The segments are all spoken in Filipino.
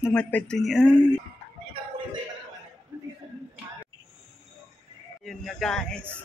Nagmatpad to niya. Yun nga guys.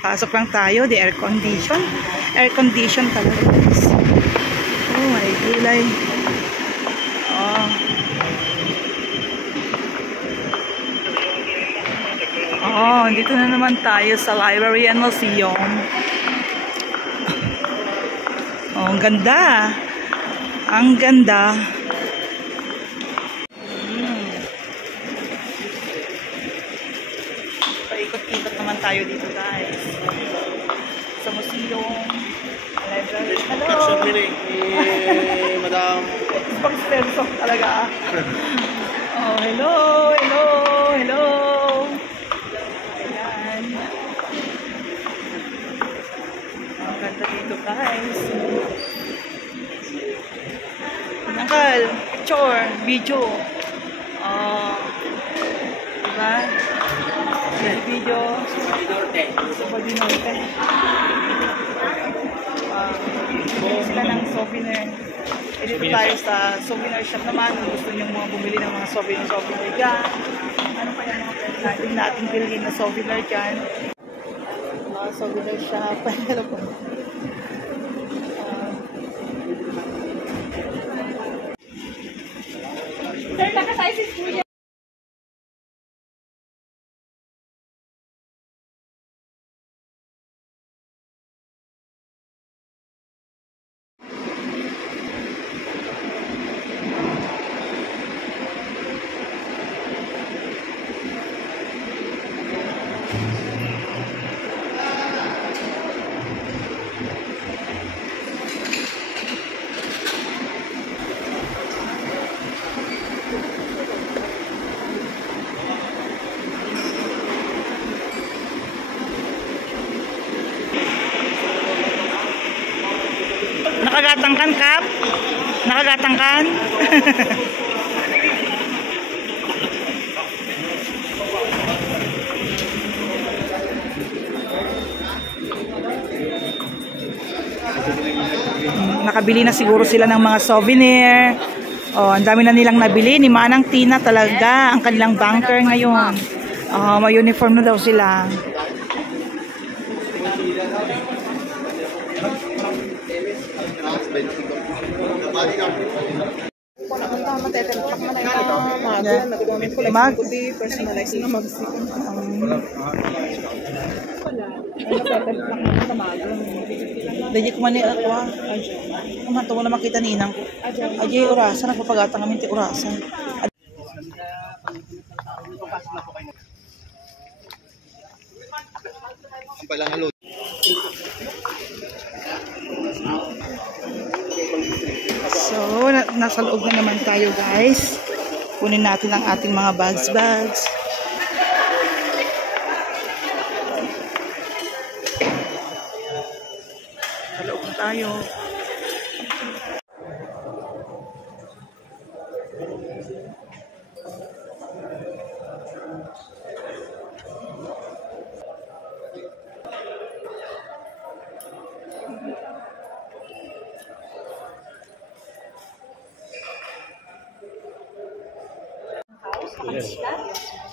Pasok lang tayo, the air condition. Air condition talaga guys. Oh, may gulay. Oh. Oh, dito na naman tayo sa Library and Museum. Oh, ang ganda. Ang ganda. Paikot-ikot naman tayo dito guys. Sa museum, library. Hello! Madam. Pang sponsor talaga. Oh, hello! Hello! Hello! Ayan. Ang ganda dito guys. Uncle, picture, video. Oh. Diba? Video. Subali Norte. Sila ng souvenir. Dito tayo sa souvenir shop naman. Gusto nyo mga bumili ng mga souvenir dyan. Ano pa yung mga pwede natin bilhin na souvenir dyan? Mga souvenir shop. Hello po. Sir, nakasize po yan. Nakagatangkan, Kap? Nakagatangkan? Nakabili na siguro sila ng mga souvenir. Oh, ang dami na nilang nabili. Ni Manang Tina talaga ang kanilang banker ngayon. Oh, may uniform na daw sila. Mag personalized na magsikon. Dahil ko man ako ah. Kumanto mo na makita ni inang ko. Ajay orasan, nagpapagatang kami ti orasan. So, nasa loob na naman tayo guys. Kunin natin ang ating mga bags. Sa loob na tayo.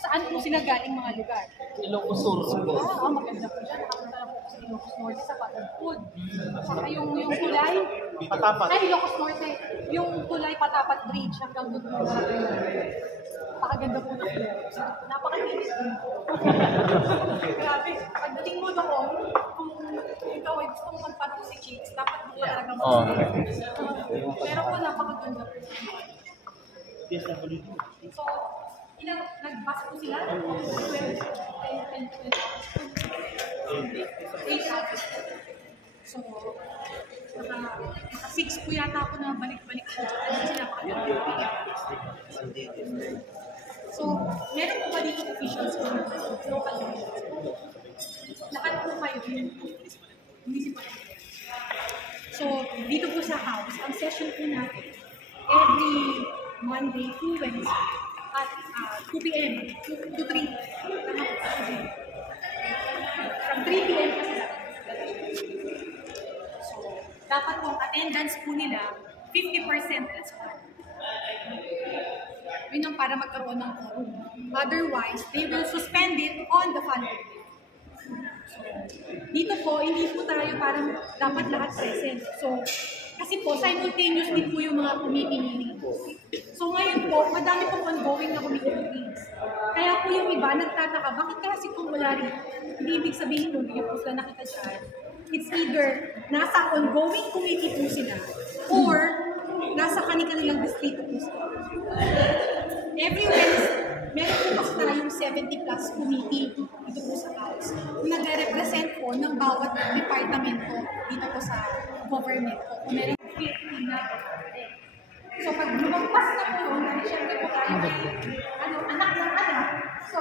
Saan po sila galing mga lugar? Ilocos Sur. Maganda po siya. Nakapunta lang po sa Ilocos Norte sa Patag Food. Saka yung kulay. Patapat. Ay, Ilocos Norte. Yung kulay Patapat Bridge hanggang doon po. Napakaganda po ng kulay. Napakalinis po. Grabe. Pagdating mo doon, kung ikaw ay gusto mong magpatok si Chicks, dapat mo talaga pero po napakaganda po. So, nagbasa po sila? 8 So, naka-6 po yata ako na balik-balik po. Sila so, meron po ba dito officials po na local officials po? Lahat po kayo municipal. So, dito po sa house, ang session po natin, every Monday to Wednesday at 2 p.m. to 3. From 3 p.m. kasi sa so, dapat po attendance po nila 50% as well. Yun ang para magkaroon ng quorum. Otherwise, they will suspend it on the following day. So, dito po, hindi po tayo parang dapat lahat present. So, kasi po, simultaneous din po yung mga committee meetings. So, ngayon po, madami pong ongoing na committee meetings. Kaya po yung iba, nagtataka, bakit kasi kung wala rin? Hindi ibig sabihin nun, yung po sila nakita siya. It's either nasa ongoing committee po sila or nasa kanilang distrito po sila. Every Wednesday, meron po kasi tayong 70 plus committee dito po sa House. Nagre-represent po ng bawat departamento dito po sa government po. Kung meron 15 na so pag lumagpas na po yun, dahil syempre po tayo anak ng anak. So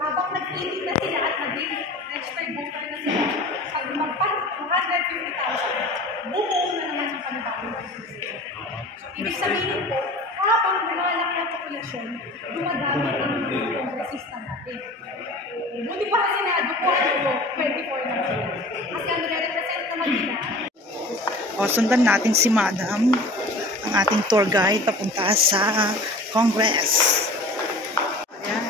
habang nag-meeting na sila at nag-registered voter na sila, pag lumagpas 250,000, bumuo na naman yung panibagong registration. So ibig sabihin po, habang lumalaki ang populasyon, dumadami ang mga kongresista natin. Buti pa kasi na po, 24 na sila. Kasi ang re-represent naman nila. O, sundan natin si Madam, ang ating tour guide papunta sa Congress. Ayan.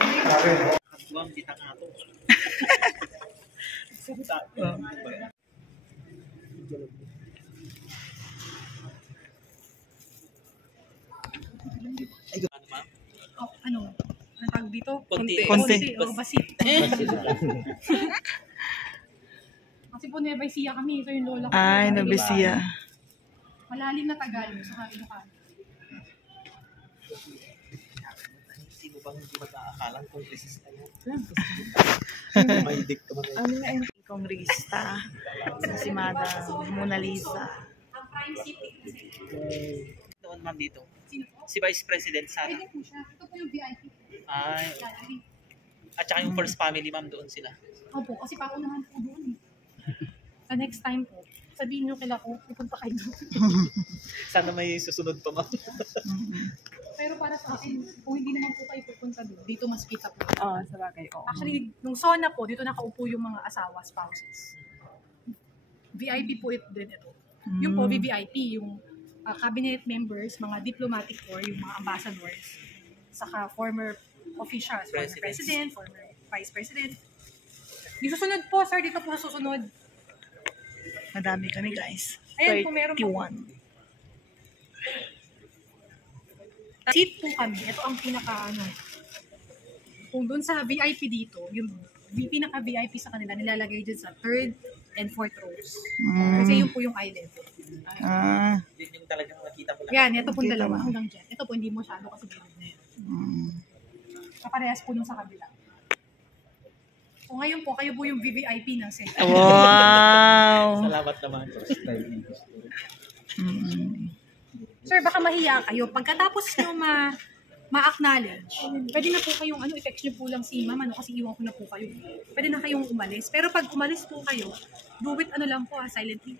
Ano tawag dito? Konti. O basit. Kasi po Nueva Ecija kami, ito yung lola ko. Ay, Nabisia. Malalim na Tagalog sa Ilocano. Sino bang hindi mag-aakalang kung resist tayo? May dikto man. Congressista, si Madam Mona Lisa. Ang prime city kasi. Doon ma'am dito. Sino po? Si Vice President Sara. Pwede po siya. Ito po yung VIP. Ay. Gallery. At saka yung first family ma'am doon sila. Opo, kasi paunahan po doon eh. Sa next time po, sabihin nyo kila ko, pupunta kayo doon. Sana may susunod pa ma'am. Pero para sa akin, kung hindi naman po kayo pupunta doon, dito mas kita po. Sa bagay, oo. Actually, nung SONA po, dito nakaupo yung mga asawa, spouses. VIP po ito din ito. Yung po, VVIP, yung cabinet members, mga diplomatic corps, yung mga ambassadors, saka former officials, former president, former vice president. Di susunod po, sir, dito po susunod. Madami kami, guys. Ayan, kung meron po. 31. Seat po kami. Ito ang pinaka, kung doon sa VIP dito, yung pinaka-VIP sa kanila, nilalagay dyan sa 3rd and 4th rows. Kasi yun po yung eye level. Yun yung talagang nakita ko lang. Yan, ito po dalawa hanggang dyan. Ito po, hindi masyado kasi gilid na yan. Kaparehas po nung sa kabila. So ngayon po, kayo po yung VVIP ng set. Wow! Salamat naman. Sir, baka mahiya kayo. Pagkatapos nyo ma-acknowledge, pwede na po kayong, i-text nyo po lang si ma'am, kasi iwan ko na po kayo. Pwede na kayong umalis. Pero pag umalis po kayo, do it lang po, silently.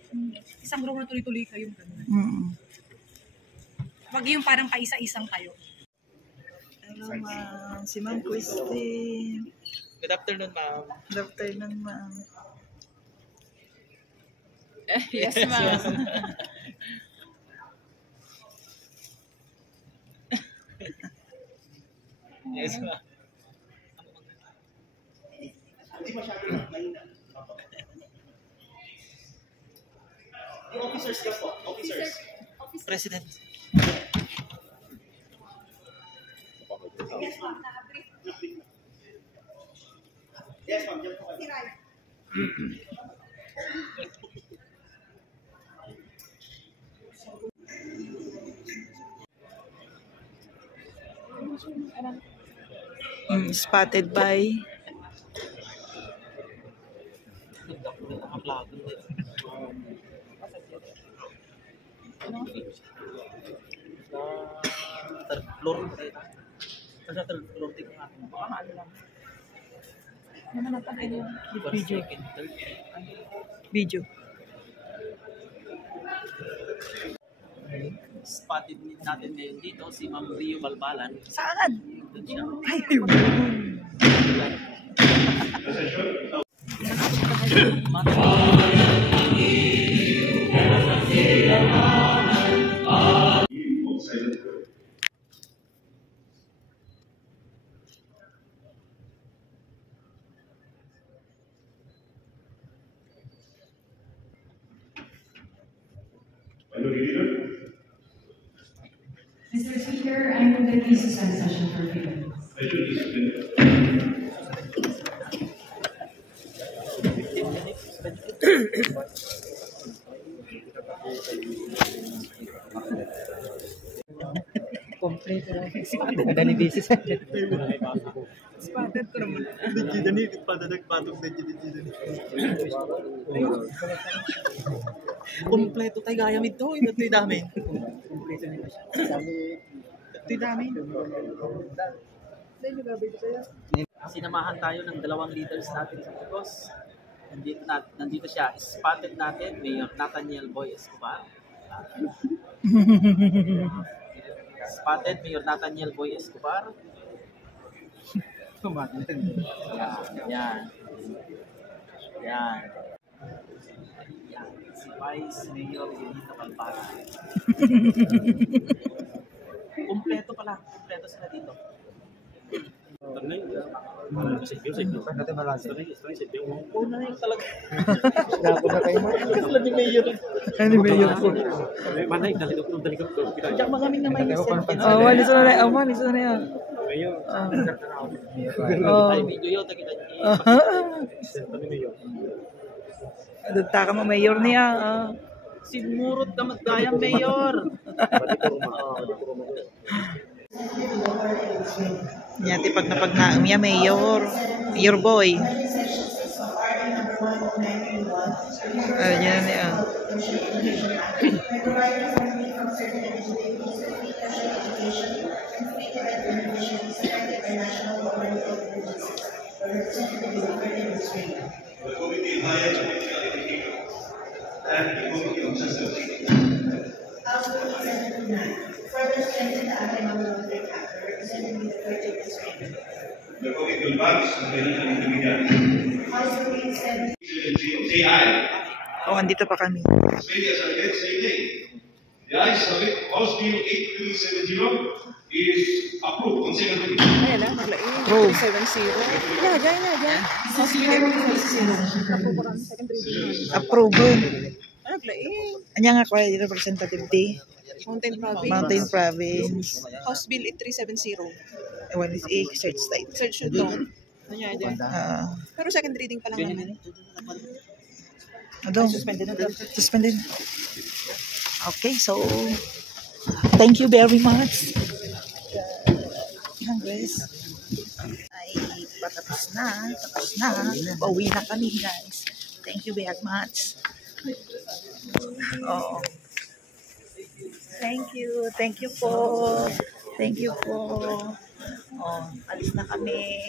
Isang row na tuloy-tuloy kayong gano'n. Wag yung parang paisa-isang kayo. Hello, ma'am. Si Ma'am Christine. Good afternoon ma'am. Good afternoon, ma'am. Yes, ma'am. Yes ma'am. Yung officers ka po. Officers. President. Yes, ma'am. Yes ma'am. Diyan po kayo. Si Ryan. Spotted by third floor. Sa third floor din nga. Video. video. spotted natin ngayon dito, si Ma'am Rio Balbalan. Saan? Doon siya. Ay, ayun. Mr. Speaker, I move that we suspend session for a few minutes. Kompleto lang. Madali basis. Spotted ko naman. Hindi padadagpatog na Kompleto tayo gaya ito. Ito'y dami. Ito'y dami. Sinamahan tayo ng 2 leaders natin sa Pagos. Nandito siya. Spotted natin, Mayor Nathaniel Boy Escobar. Spotted Mayor Nathaniel Boy Escobar. Yan. Yan. Si Vice Mayor Yelita Palpara. Kompleto pala. Kompleto sila dito. Una na yung talaga. Wala ni Mayor. Ano Mayor po? Manay, dalikot ko. Diyak magaming naman yung set. Oh, wali sa na. Oh, wali sa na yan. Ay, video yun. Takita niyo. Dagta ka mo, mayor niya. Sigmurot ka magdayang Mayor. Nyati pag napagnaam niya, mayor. Mayor boy. Yan niya. Oh, andito pa kami. The ayes have it. House Bill 8370 is approved on second reading. Ayan na, naglaing. 370. Yeah, dyan. Approve. Naglaing. Anya nga kwa, representative D. Mountain Province. House Bill 8370. One is A, search site. Search ito. Pero second reading pa lang naman. Suspended. Okay, so thank you very much. Guys. Ay, patapos na. Pauwi na kami, guys. Thank you very much. Oh. Thank you po. Oh, alis na kami.